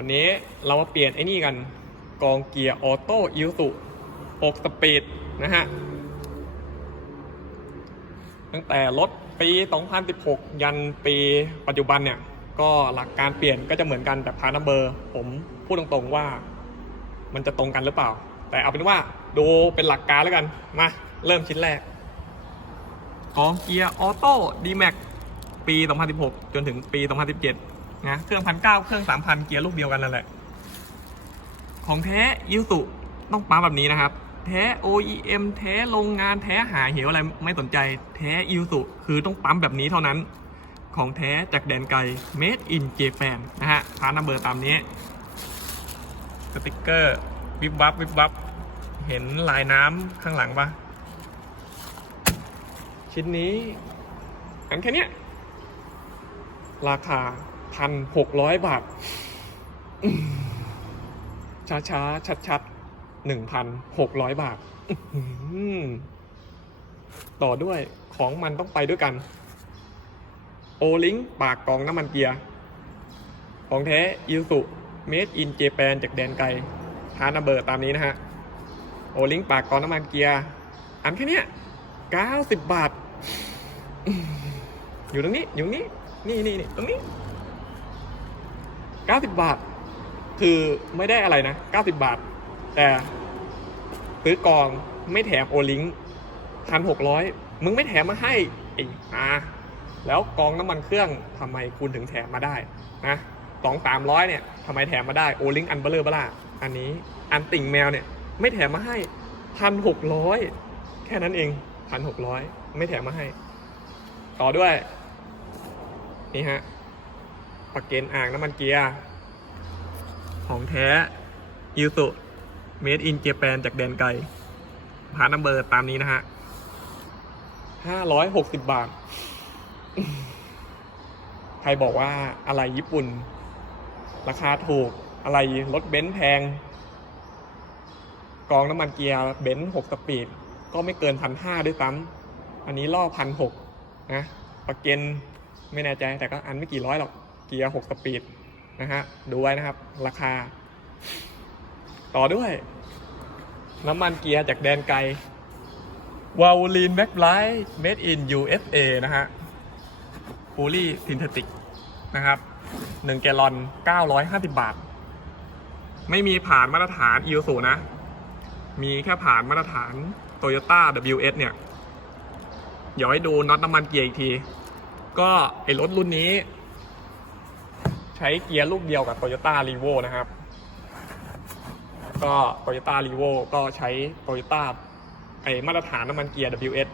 วันนี้เรามาเปลี่ยนไอ้นี่กันกองเกียร์ออโต้อิวสุ6สปีดนะฮะ ตั้งแต่รถปี 2016 ยันปีปัจจุบันเนี่ย ก็หลักการเปลี่ยนก็จะเหมือนกันแต่พานัมเบอร์ ผมพูดตรงๆว่า มันจะตรงกันหรือเปล่า แต่เอาเป็นว่าดูเป็นหลักการแล้วกัน มา เริ่มชิ้นแรกกองเกียร์ออโต้ดีแม็กปี 2016 จนถึงปี 2017 นะเครื่องพันเก้าเครื่อง3,000เกียร์ลูกเดียวกันนั่นแหละ ของแท้ยูสุต้องปั๊มแบบนี้นะครับ แท้ OEM แท้โรงงานแท้หาเหวอะไรไม่สนใจแท้ยูสุคือต้องปั๊มแบบนี้เท่านั้น ของแท้จากแดนไกล Made in Japan นะฮะพานัมเบอร์ตามนี้สติกเกอร์วิบวับวิบวับเห็นลายน้ำข้างหลังปะชิ้นนี้อันแค่นี้ราคา พันหกร้อยบาท ช้าช้าชัดชัดหนึ่งพันหกร้อยบาท ต่อด้วยของมันต้องไปด้วยกัน โอลิงปากกองน้ำมันเกียร์ ของแท้อิ s สุเมดอินเจแปนจากแดนไกลทานาเบอร์ตามนี้นะฮะ โอลิงปากกองน้ำมันเกียร์ อันแค่เนี้ย90บาท อยู่ตรงนี้ อยู่ตรงนี้ นี่นี่ตรงนี้ 90 บาท คือไม่ได้อะไรนะ 90 บาท แต่ซื้อกองไม่แถมโอลิงพันหกร้อยมึงไม่แถมมาให้ไอ้อาแล้วกองน้ำมันเครื่องทำไมคุณถึงแถมมาได้นะสองสามร้อยเนี่ยทำไมแถมมาได้โอลิงอันเบลเลอร์เบล่าอันนี้อันติ่งแมวเนี่ย ไม่แถมมาให้พันหกร้อยแค่นั้นเองพันหกร้อยไม่แถมมาให้ ต่อด้วย นี่ฮะ ปากเกนอ่างน้ำมันเกียร์ ของแท้ยูสุเมดอินเจแปนจากแดนไกลพานัมเบอร์ตามนี้นะฮะห้าร้อยหกสิบบาท ใครบอกว่าอะไรญี่ปุ่น ราคาถูกอะไรรถเบนซ์แพง กองน้ำมันเกียร์เบนซ์หกสปีด ก็ไม่เกินพันห้าด้วยซ้ำอันนี้ล่อพันหกนะประเกนไม่แน่ใจแต่ก็อันไม่กี่ร้อยหรอก เกียร์หกสปีดนะฮะ ดูไว้นะครับ ราคา ต่อด้วย น้ำมันเกียร์จากแดนไกลวา l ลีนแบ็คไลท์เมดอิน USA นะฮะฟูลี่ซินเทติกนะครับ 1 แกลลอน 950 บาท ไม่มีผ่านมาตรฐาน i อ s u นะ มีแค่ผ่านมาตรฐาน Toyota WS เนี่ยเดี๋ยวให้ดูน็อตน้ำมันเกียร์อีกที ก็ไอรถรุ่นนี้ ใช้เกียร์ลูกเดียวกับ Toyota r e v o นะครับ ก็ Toyota r e v o ก็ใช้ Toyota ไอมาตรฐานน้ำมันเกียร์ WS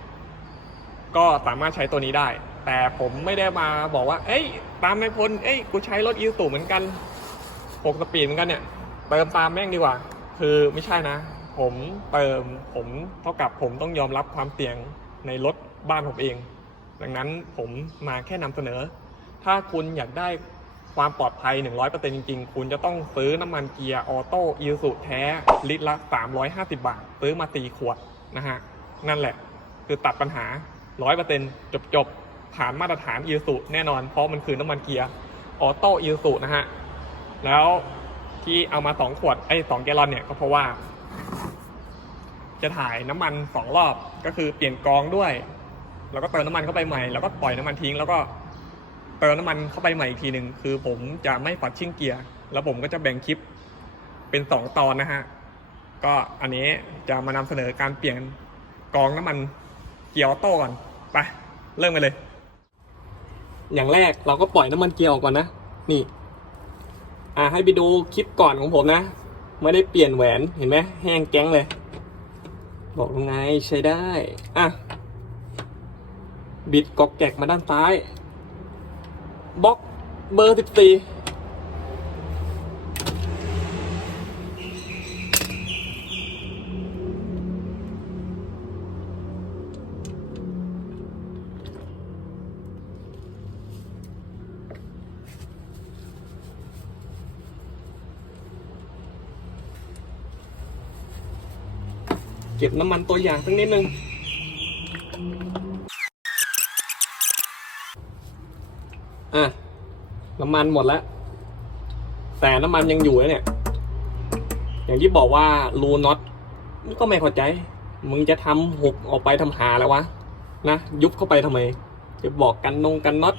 ก็สามารถใช้ตัวนี้ได้ แต่ผมไม่ได้มาบอกว่า เอ้ย ตามไม่พ้นเอ้ย กูใช้รถอีสูเหมือนกัน6สปีดเหมือนกันเนี่ย เติมตามแม่งดีกว่า คือไม่ใช่นะ ผมเติมผมเท่ากับผมต้องยอมรับความเสี่ยงในรถบ้านผมเอง ดังนั้นผมมาแค่นำเสนอ ถ้าคุณอยากได้ ความปลอดภัย 100%จริง ๆ คุณจะต้องซื้อน้ำมันเกียร์ออโต้อิสุแท้ ลิตรละ 350 บาท ซื้อมาตีขวดนะฮะ นั่นแหละ คือตัดปัญหา 100%จบจบๆผ่านมาตรฐานอิสุแน่นอน เพราะมันคือน้ำมันเกียร์ออโต้อิสุนะฮะ แล้วที่เอามา 2 ขวดไอ้2แกลลอนเนี่ยก็เพราะว่า จะถ่ายน้ำมัน 2 รอบก็คือเปลี่ยนกรองด้วย แล้วก็เติมน้ำมันเข้าไปใหม่แล้วก็ปล่อยน้ำมันทิ้งแล้วก็ เติมน้ำมันเข้าไปใหม่อีกทีหนึ่งคือผมจะไม่ฝัดชิ่งเกียร์ แล้วผมก็จะแบ่งคลิปเป็น 2 ตอนนะฮะ ก็อันนี้จะมานำเสนอการเปลี่ยนกองน้ำมันเกียร์ออโต้ก่อน ไป เริ่มกันเลย อย่างแรกเราก็ปล่อยน้ำมันเกียร์ออกก่อนนะ นี่ อ่าให้ไปดูคลิปก่อนของผมนะ ไม่ได้เปลี่ยนแหวนเห็นไหมแห้งแก๊งเลย บอกยังไงใช้ได้ อะ บิดกอกแกกมาด้านซ้าย บล็อกเบอร์สิบสี่เก็บน้ำมันตัวอย่างสักนิดนึง มันหมดแล้ว แต่น้ำมันยังอยู่นะเนี่ย อย่างที่บอกว่ารูน็อตก็ไม่เข้าใจ มึงจะทำหกออกไปทำหาแล้ววะ นะ ยุบเข้าไปทำไม จะบอกกันนงกันน็อต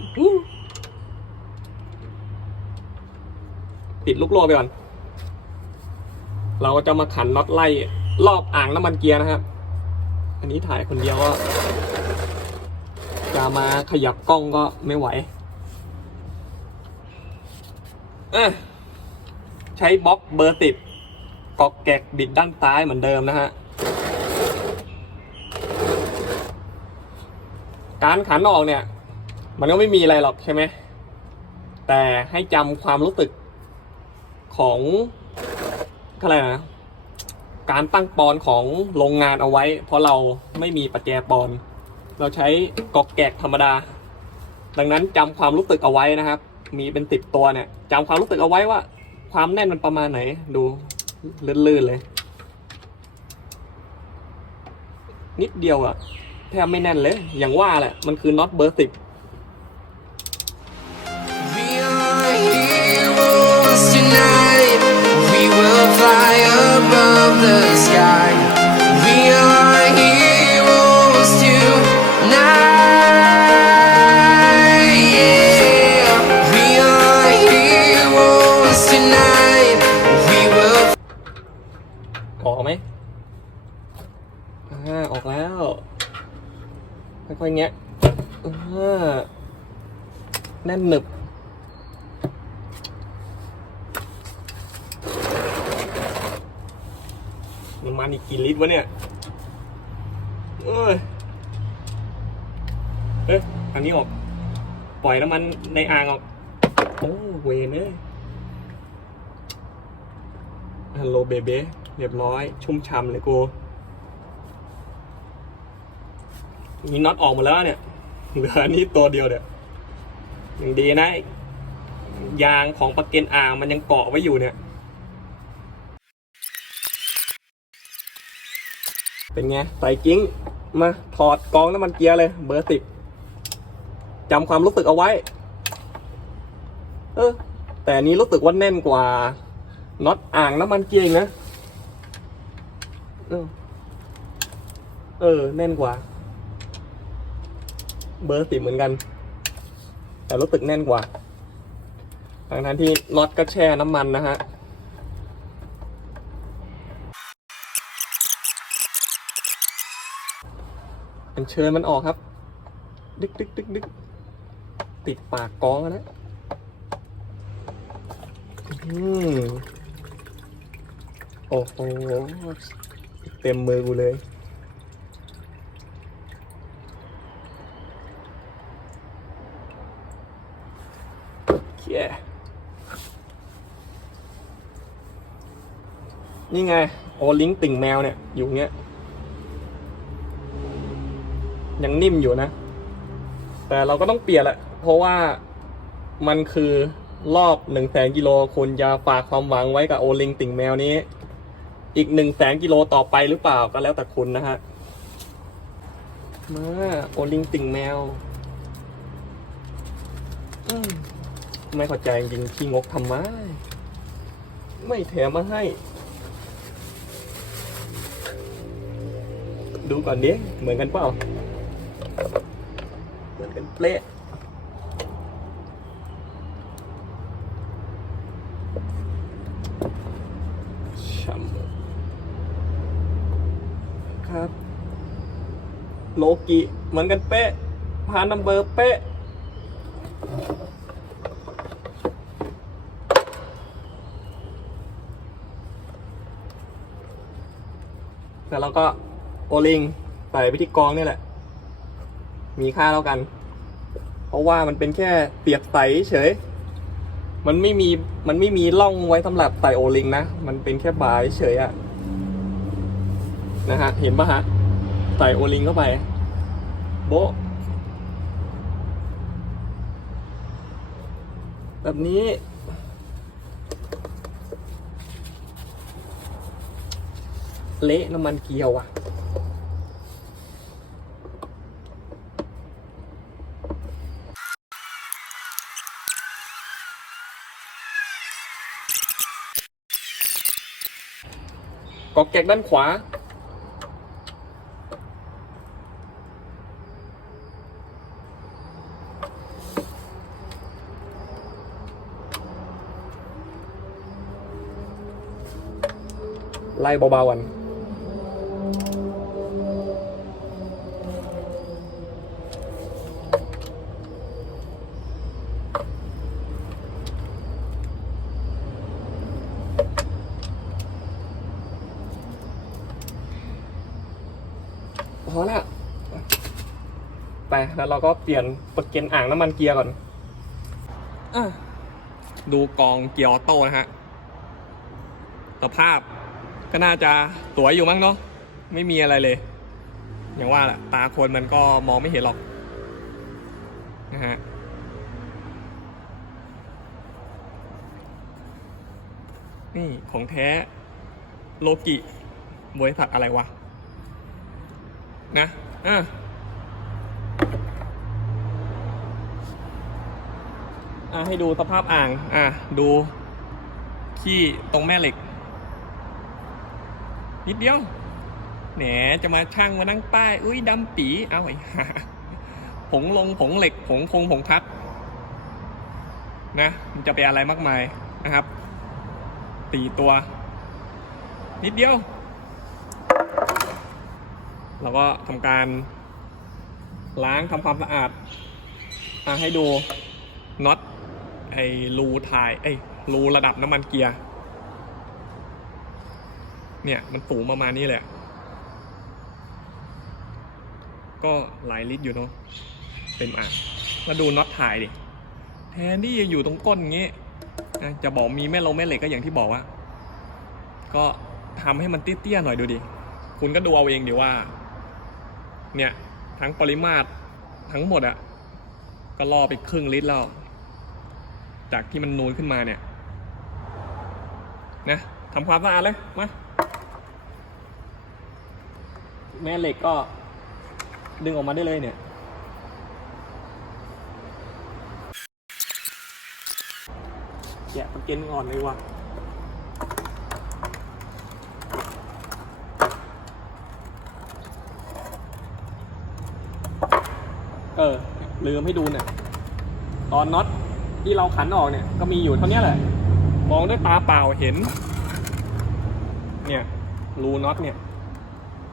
ปิดลูกโลไปก่อน เราจะมาขันน็อตไล่ รอบอ่างน้ำมันเกียร์นะครับ อันนี้ถ่ายคนเดียวก็จะมาขยับกล้องก็ไม่ไหว อะใช้บล็อกเบอร์ติดกอกแกกบิดด้านซ้ายเหมือนเดิมนะฮะ การขันออกเนี่ย มันก็ไม่มีอะไรหรอกใช่ไหม แต่ให้จำความรู้สึกของอะไรนะ การตั้งปอนของโรงงานเอาไว้ เพราะเราไม่มีปัจแจปอน เราใช้กอกแกกธรรมดา ดังนั้นจำความรู้สึกเอาไว้นะครับ มีเป็นสิบตัวเนี่ยจำความรู้สึกเอาไว้ว่า ความแน่นมันประมาณไหน ดูลื่นๆเลย นิดเดียวอะแทบไม่แน่นเลย อย่างว่าแหละ มันคือน็อตเบอร์สิบ We อยๆแงะอ่าแน่นหนึบน้ำมันอีกกี่ลิตรวะเนี่ย เอ้ย เอ๊ะอันนี้ออก ปล่อยน้ำมันในอ่างออก โอ้เวนเอ้ยฮัลโหลเบเบ้เรียบร้อย ชุ่มช่ำเลยกู มีน็อตออกหมดแล้วเนี่ยเหลือนนี้ตัวเดียวเนี่ยยังดีนะ ยางของปลักเกนอ่างมันยังเกาะไว้อยู่เนี่ย เป็นไงใส่กิ้งมาถอดกองน้ำมันเกียร์เลย เบอร์สิบจำความรู้สึกเอาไว้ เออ แต่นี้รู้สึกว่าแน่นกว่าน็อตอ่างน้ำมันเกียร์นะ เออ เออ แน่นกว่า เบอร์สิบเหมือนกัน แต่รู้สึกแน่นกว่าทั้งนั้นที่น็อตก็แช่น้ำมันนะฮะอัญเชิญมันออกครับ ดึกดึกดึกดึกติดปากกองแล้วนะอืมโอ้โห เต็มมือกูเลย โอเค นี่ไงโอลิงติ่งแมวเนี่ยอยู่เงี้ยยังนิ่มอยู่นะ แต่เราก็ต้องเปลี่ยนแหละ เพราะว่ามันคือรอบหนึ่งแสนกิโลคุณจะฝากความหวังไว้กับโอลิงติ่งแมวนี้ อีกหนึ่งแสนกิโลต่อไปหรือเปล่าก็แล้วแต่คุณนะฮะมาโอลิงติ่งแมวอมไม่เข้าใจจริงๆขี้งกทำไม ไม่แถมมาให้ ดูก่อนดิเหมือนกันเปล่า เหมือนกันเป๊ะช่ำครับ โลกิเหมือนกันเป๊ะพานัมเบอร์เป๊ะแต่เราก็ โอลิงใส่ไปที่กองนี่แหละ มีค่าแล้วกัน เพราะว่ามันเป็นแค่เสียบใสเฉย มันไม่มีมันไม่มีร่องไว้สำหรับใส่โอลิงนะ มันเป็นแค่บายเฉยอะนะฮะ เห็นปะฮะ ใส่โอลิงเข้าไป โบแบบนี้เละน้ำมันเกียวอะ กอกแกกด้านขวา ไล่เบาๆกัน แล้วเราก็เปลี่ยนปลดเกนอ่างน้ำมันเกียร์ก่อนอะดูกองเกียร์ออโต้นะฮะสภาพก็น่าจะสวยอยู่มั้งเนาะไม่มีอะไรเลย อย่างว่าแหละตาคนมันก็มองไม่เห็นหรอกนะฮะนี่ของแท้โลกิบริษัทอะไรวะ นะอะ อะให้ดูสภาพอ่าง อะดูขี้ตรงแม่เหล็ก นิดเดียวแหนจะมาช่างมานั่งป้าย อุ้ยดำปีเอาไอ้ห่าผงลงผงเหล็ก ผงคงผงพัด นะมันจะไปอะไรมากมายนะครับตีตัว นิดเดียวเราก็ทำการ ล้างทำความสะอาดอะให้ดูน็อต ไอ้รูถ่ายไอ้รูระดับน้ำมันเกียร์ เนี่ยมันสูงประมาณนี้แหละ ก็หลายลิตรอยู่เนาะเต็มอ่างมาดูน็อตถ่ายดิ แทนที่จะอยู่ตรงก้นอย่างงี้อะจะบอกมีแม่ลงแม่เหล็กก็อย่างที่บอกว่า ก็ทำให้มันเตี้ยๆหน่อยดูดิ คุณก็ดูเอาเองดีว่า เนี่ย ทั้งปริมาตรทั้งหมดอะก็ล่อไปครึ่งลิตรแล้ว จากที่มันนูนขึ้นมาเนี่ย นะทำความสะอาดเลยมาแม่เหล็กก็ดึงออกมาได้เลยเนี่ยแกะตะเก็นอ่อนเลยว่ะเออลืมให้ดูเนี่ยตอนน็อต ที่เราขันออกเนี่ยก็มีอยู่เท่านี้แหละ มองด้วยตาเปล่าเห็น เนี่ยรูน็อตเนี่ย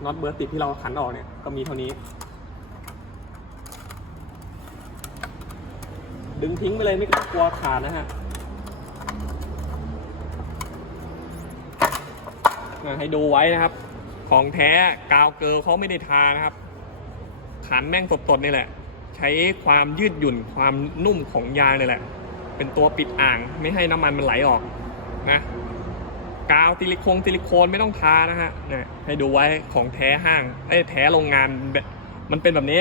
น็อตเบอร์ติดที่เราขันออกเนี่ยก็มีเท่านี้ ดึงทิ้งไปเลยไม่ต้องกลัวขาดนะฮะให้ดูไว้นะครับ ของแท้กาวเกลอเขาไม่ได้ทานะครับ ขันแม่งสดๆนี่แหละ ใช้ความยืดหยุ่นความนุ่มของยางนี่แหละ เป็นตัวปิดอ่าง ไม่ให้น้ำมันมันไหลออกนะกาวซิลิโคนซิลิโคนไม่ต้องทานะฮะนี่ให้ดูไว้ของแท้ห้างเอ้แท้โรงงานแบบมันเป็นแบบนี้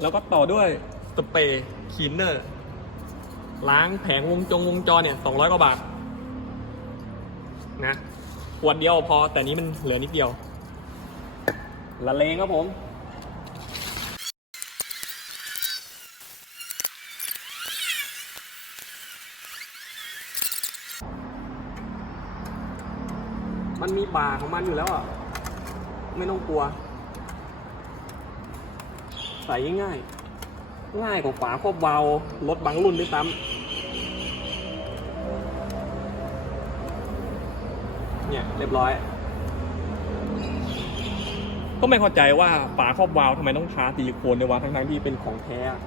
แล้วก็ต่อด้วยสเปรย์คีนเนอร์ ล้างแผงวงจงวงจรเนี่ยสองร้อยกว่าบาทนะขวดเดียวพอแต่นี้มันเหลือนิดเดียว ละเลงครับผมมันมีบาของมันอยู่แล้วอะ ไม่ต้องกลัว ใส่ง่ายง่ายกว่าฝาครอบเบา รถบางรุ่นด้วยซ้ำเนี่ย เรียบร้อย ก็ไม่เข้าใจว่าฝาครอบวาล์วทำไมต้องทาซิลิโคนในวะทั้งๆที่เป็นของแท้อะ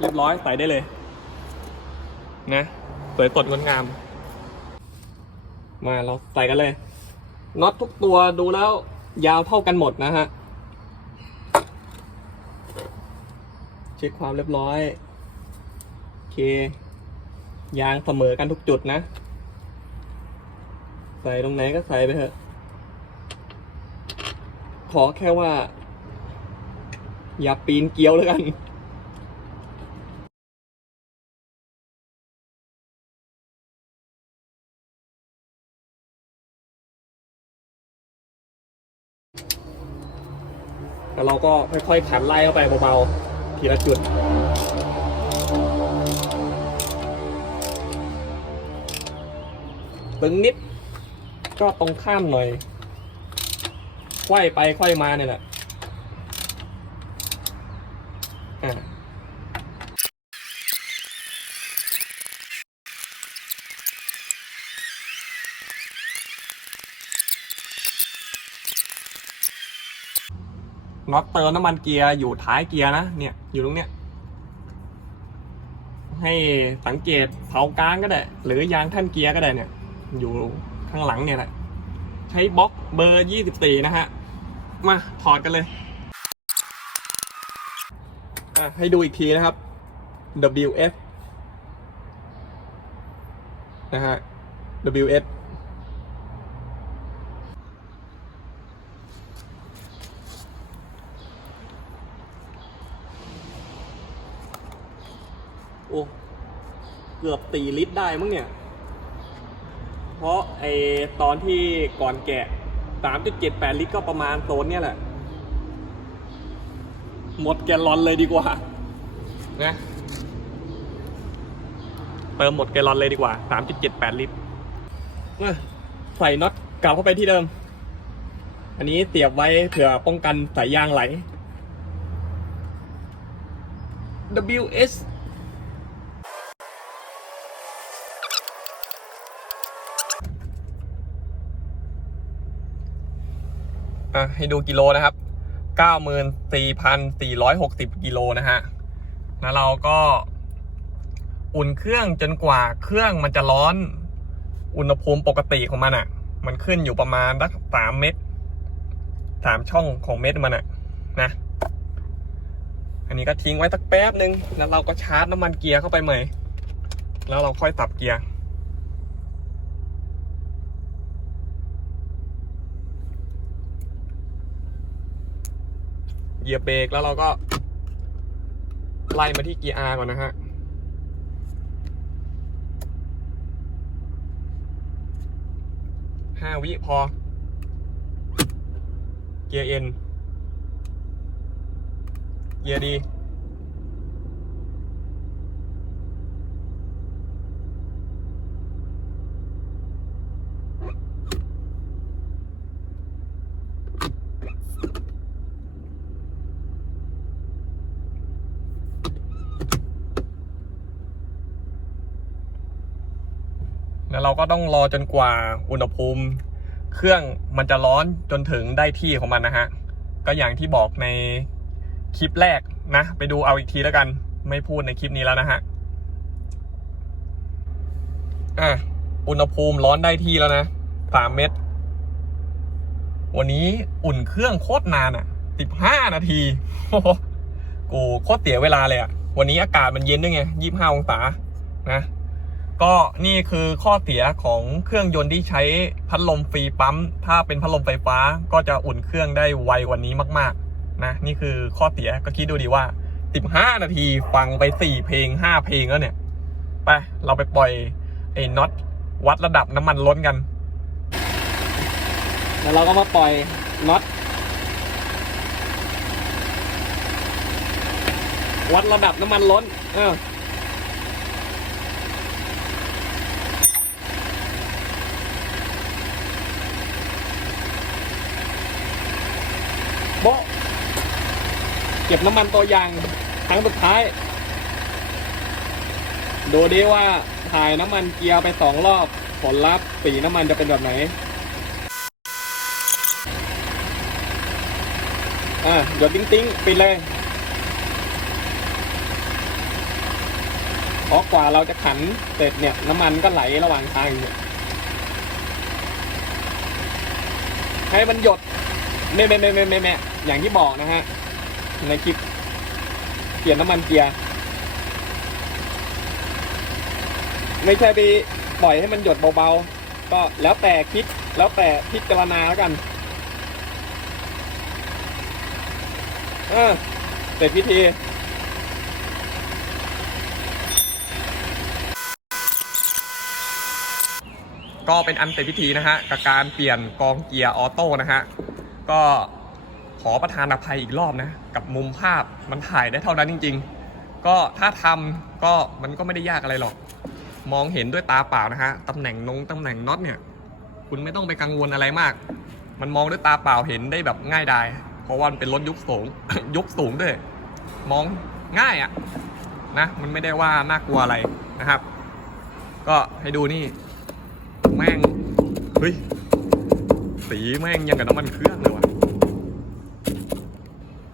เรียบร้อยใส่ได้เลย นะสวยสดงดงาม มาเราใส่กันเลยน็อตทุกตัวดูแล้วยาวเท่ากันหมดนะฮะ เช็คความเรียบร้อยเค ยางเสมอกันทุกจุดนะ ใส่ตรงไหนก็ใส่ไปเถอะ ขอแค่ว่า อย่าปีนเกียวแล้วกันแล้วเราก็ค่อยๆขันไล่เข้าไปเบาๆ ทีละจุด ตึงนิด ก็ตรงข้ามหน่อยไขว้ไปไขว้มาเนี่ยแหละ น็อตเติมน้ำมันเกียร์อยู่ท้ายเกียร์นะเนี่ยอยู่ตรงเนี้ยให้สังเกตเผากลางก็ได้ หรือยางท่านเกียร์ก็ได้เนี่ย อยู่ข้างหลังเนี่ยแหละใช้บล็อกเบอร์ 24 นะฮะ มาถอดกันเลยอะให้ดูอีกทีนะครับ WF นะฮะ WS โอ้ เกือบตีลิตรได้มั้งเนี่ย เพราะไอตอนที่ก่อนแกะ 3.78 ลิตรก็ประมาณโซนเนี่ยแหละ หมดแกลลอนเลยดีกว่า นะเติมหมดแกลลอนเลยดีกว่า 3.78 ลิตรมาใส่น็อตกลับเข้าไปที่เดิม อันนี้เสียบไว้เผื่อป้องกันสายยางไหล WS อะให้ดูกิโลนะครับ94,460กิโลนะฮะแล้วเราก็อุ่นเครื่องจนกว่าเครื่องมันจะร้อน อุณหภูมิปกติของมันอะ่ะ มันขึ้นอยู่ประมาณสักสามเมตรสามช่องของเม็ดมันอะ่ะ นะ อันนี้ก็ทิ้งไว้สักแป๊บหนึ่งแล้วเราก็ชาร์จน้ำมันเกียร์เข้าไปใหม่ แล้วเราค่อยสับเกียร์ เหยียบเบรกแล้วเราก็ ไล่มาที่เกียร์ R ก่อนนะฮะห้าวิพอ เกียร์เอ็นเกียร์ดี เราก็ต้องรอจนกว่าอุณหภูมิ เครื่องมันจะร้อนจนถึงได้ที่ของมันนะฮะ ก็อย่างที่บอกในคลิปแรกนะ ไปดูเอาอีกทีแล้วกัน ไม่พูดในคลิปนี้แล้วนะฮะ อะ อุณหภูมิร้อนได้ที่แล้วนะสามเมตรวันนี้อุ่นเครื่องโคตรนานอะสิบห้านาทีโกูโคตรเสียเวลาเลยอะ วันนี้อากาศมันเย็นด้วยไงยี่สิบห้าองศานะ ก็นี่คือข้อเสียของเครื่องยนต์ที่ใช้พัดลมฟรีปั๊ม ถ้าเป็นพัดลมไฟฟ้าก็จะอุ่นเครื่องได้ไวกว่านี้มากๆนะนี่คือข้อเสียก็คิดดูดีว่า 15 นาทีฟังไป 4 เพลง 5 เพลงแล้วเนี่ยไปเราไปปล่อยไอ้น็อตวัดระดับน้ำมันล้นกัน แล้วเราก็มาปล่อยน็อตวัดระดับน้ำมันล้น เออ โบะ เก็บน้ำมันตัวอย่างครั้งสุดท้าย ดูดิว่าถ่ายน้ำมันเกียร์ไปสองรอบ ผลลัพธ์สีน้ำมันจะเป็นแบบไหน อะหยดติ้งติ้งๆปิดเลยเพราะกว่าเราจะขันเสร็จเนี่ย น้ำมันก็ไหลระหว่างทางเนี่ยให้มันหยดไม่ไม่ไม่ไม่ไม่ไม่อย่างที่บอกนะฮะ ในคลิปเปลี่ยนน้ำมันเกียร์ ไม่ใช่ไปปล่อยให้มันหยดเบาๆ ก็แล้วแต่คิดแล้วแต่พิจารณาแล้วกันเออเสร็จพิธีก็เป็นอันเสร็จพิธีนะฮะกับการเปลี่ยนกองเกียร์ออโต้นะฮะก็ ขอประทานอภัยอีกรอบนะ กับมุมภาพมันถ่ายได้เท่านั้นจริง ๆ ก็ถ้าทำก็มันก็ไม่ได้ยากอะไรหรอก มองเห็นด้วยตาเปล่านะฮะตำแหน่งนงตำแหน่งน็อตเนี่ย คุณไม่ต้องไปกังวลอะไรมาก มันมองด้วยตาเปล่าเห็นได้แบบง่ายดายเพราะว่ามันเป็นรถยุคสูง ยุคสูงด้วย มองง่ายอะนะมันไม่ได้ว่าน่ากลัวอะไรนะครับ ก็ให้ดูนี่ แม่งเฮ้ยสีแม่งยังกับน้ำมันเครื่องเลยว่ะ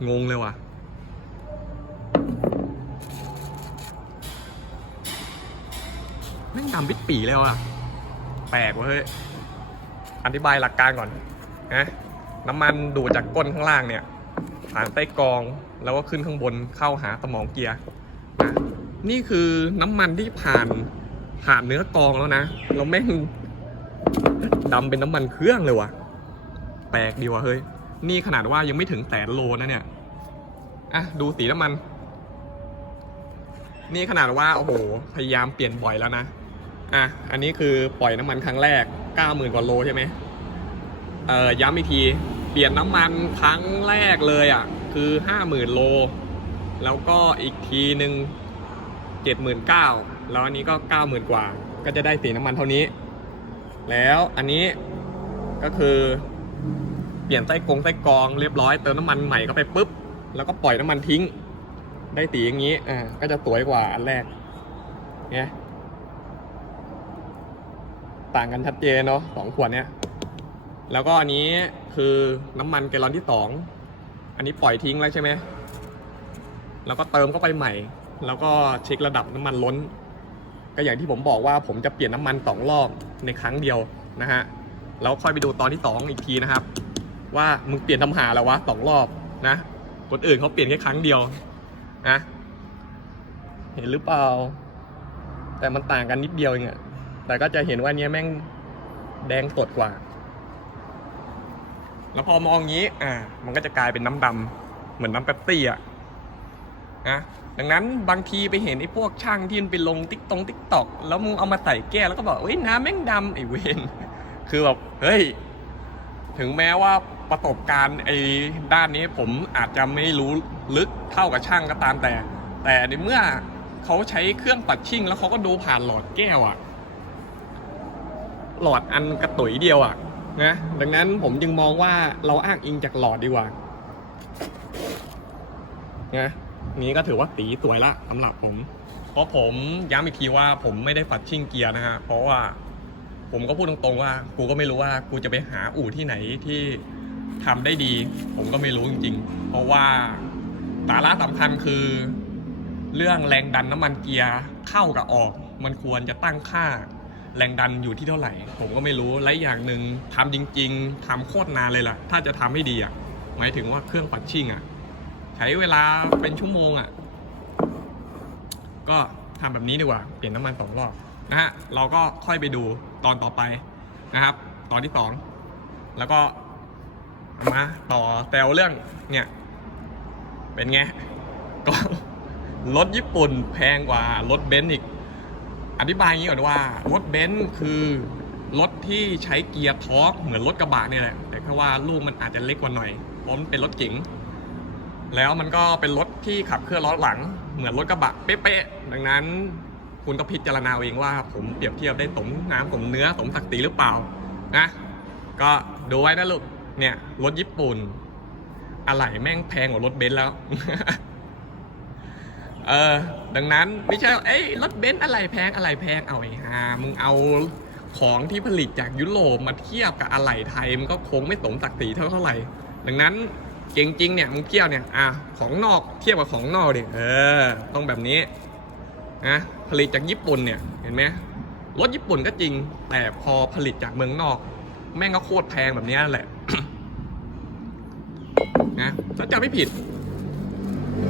งงเลยว่ะ แม่งดำปิดปีแล้วอะ แปลกเว้ย อธิบายหลักการก่อนนะน้ำมันดูดจากก้นข้างล่างเนี่ย ผ่านใต้กรองแล้วก็ขึ้นข้างบนเข้าหาสมองเกียร์นี่คือน้ำมันที่ผ่านผ่านเนื้อกองแล้วนะเราแม่งดำเป็นน้ำมันเครื่องเลยว่ะ แปลกดีว่ะเฮ้ย นี่ขนาดว่ายังไม่ถึงแสนโลนะเนี่ย อะดูสีน้ำมัน นี่ขนาดว่าโอ้โหพยายามเปลี่ยนบ่อยแล้วนะอะอันนี้คือปล่อยน้ำมันครั้งแรก90,000กว่าโลใช่ไหมเอ่อย้ำอีกทีเปลี่ยนน้ำมันครั้งแรกเลยอะ คือ50,000โล แล้วก็อีกทีหนึ่ง79,000แล้วอันนี้ก็90,000กว่า ก็จะได้สีน้ำมันเท่านี้ แล้วอันนี้ก็คือเปลี่ยนไส้กงไส้กองเรียบร้อยเติมน้ำมันใหม่เข้าไปปุ๊บ แล้วก็ปล่อยน้ำมันทิ้ง ได้สีอย่างนี้อ่าก็จะสวยกว่าอันแรกเนี่ยต่างกันชัดเจนเนาะสองขวดเนี้ยแล้วก็อันนี้คือน้ำมันแกลลอนที่สองอันนี้ปล่อยทิ้งแล้วใช่ไหมแล้วก็เติมเข้าไปใหม่ แล้วก็เช็คระดับน้ำมันล้น ก็อย่างที่ผมบอกว่าผมจะเปลี่ยนน้ำมันสองรอบในครั้งเดียวนะฮะแล้วค่อยไปดูตอนที่สองอีกทีนะครับ ว่ามึงเปลี่ยนทำหาแล้ววะสองรอบนะ คนอื่นเขาเปลี่ยนแค่ครั้งเดียวนะเห็นหรือเปล่า แต่มันต่างกันนิดเดียวเองอะแต่ก็จะเห็นว่าเนี้ยแม่งแดงสดกว่า แล้วพอมองงี้ อ่า มันก็จะกลายเป็นน้ำดำเหมือนน้ำเป๊ปซี่อะนะดังนั้นบางทีไปเห็นไอ้พวกช่างที่มันไปลงติ๊กตงติ๊กตอกแล้วมึงเอามาใส่แก้วแล้วก็บอกเฮ้ยน้ำแม่งดำไอ้เวนคือแบบเฮ้ย ถึงแม้ว่า ประสบการณ์ไอ้ด้านนี้ผมอาจจะไม่รู้ลึกเท่ากับช่างก็ตามแต่ แต่ในเมื่อเขาใช้เครื่องปัดชิ่ง แล้วเขาก็ดูผ่านหลอดแก้วอะหลอดอันกระตุยเดียวอะนะดังนั้นผมจึงมองว่าเราอ้างอิงจากหลอดดีกว่านะนี้ก็ถือว่าตีสวยละสำหรับผม เพราะผมย้ำอีกทีว่าผมไม่ได้ปัดชิ่งเกียร์นะฮะเพราะว่า ผมก็พูดตรงๆว่า กูก็ไม่รู้ว่ากูจะไปหาอู่ที่ไหนที่ ทำได้ดี ผมก็ไม่รู้จริง ๆ เพราะว่าสาระสำคัญคือ เรื่องแรงดันน้ำมันเกียร์เข้ากับออก มันควรจะตั้งค่าแรงดันอยู่ที่เท่าไหร่ ผมก็ไม่รู้และอย่างหนึ่งทำจริง ๆทำโคตรนานเลยล่ะ ถ้าจะทำให้ดีอะหมายถึงว่าเครื่องปัดชิ่งอะ ใช้เวลาเป็นชั่วโมงอะ ก็ทำแบบนี้ดีกว่า เปลี่ยนน้ำมันสองรอบนะฮะเราก็ค่อยไปดูตอนต่อไปนะครับ ตอนที่สองแล้วก็ มาต่อแซวเรื่องเนี่ยเป็นไงก็รถญี่ปุ่นแพงกว่ารถเบนซ์อีก อธิบายอย่างนี้ก่อนว่ารถเบนซ์คือรถที่ใช้เกียร์ทอร์กเหมือนรถกระบะเนี่ยแหละแต่แค่ว่าลูกมันอาจจะเล็กกว่าหน่อยเพราะมันเป็นรถเก๋งแล้วมันก็เป็นรถที่ขับเคลื่อนล้อหลัง เหมือนรถกระบะเป๊ะๆดังนั้นคุณก็พิจารณาเอาเองว่าผมเปรียบเทียบได้สมน้ำสมเนื้อสมศักดิ์ศรีหรือเปล่านะก็ดูไว้นะลูก เนี่ยรถญี่ปุ่น อะไรแม่งแพงกว่ารถเบนซ์แล้ว เออ ดังนั้นไม่ใช่ เอ้ยรถเบนซ์อะไรแพงอะไรแพงเอาไอ้ฮามึงเอาของที่ผลิตจากยุโรปมาเทียบกับอะไหล่ไทยมันก็คงไม่สมศักดิ์ศรีเท่าเท่าไหร่ ดังนั้นจริงๆเนี่ยมึงเที่ยวเนี่ยอะของนอกเทียบกับของนอกดิเออ ต้องแบบนี้นะผลิตจากญี่ปุ่นเนี่ยเห็นไหมรถญี่ปุ่นก็จริง แต่พอผลิตจากเมืองนอก แม่งก็โคตรแพงแบบนี้แหละ นะถ้าจำไม่ผิด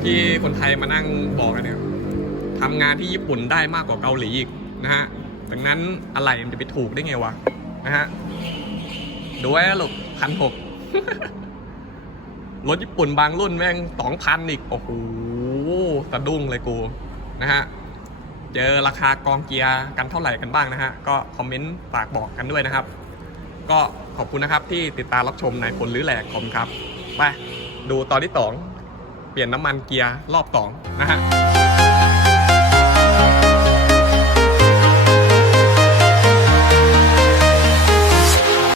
ที่คนไทยมานั่งบอกกันเนี่ยทำงานที่ญี่ปุ่นได้มากกว่าเกาหลีอีกนะฮะดังนั้นอะไรมันจะไปถูกได้ไงวะนะฮะดูไว้นะลูกพันหกรถญี่ปุ่นบางรุ่นแม่งสองพันอีก โอ้โหสะดุ้งเลยกูนะฮะเจอราคากองเกียร์กันเท่าไหร่กันบ้างนะฮะ ก็คอมเมนต์ฝากบอกกันด้วยนะครับ ก็ขอบคุณนะครับที่ติดตามรับชมในผลหรือแหลกคอมครับ ไปดูตอนที่สองเปลี่ยนน้ำมันเกียร์รอบสองนะฮะ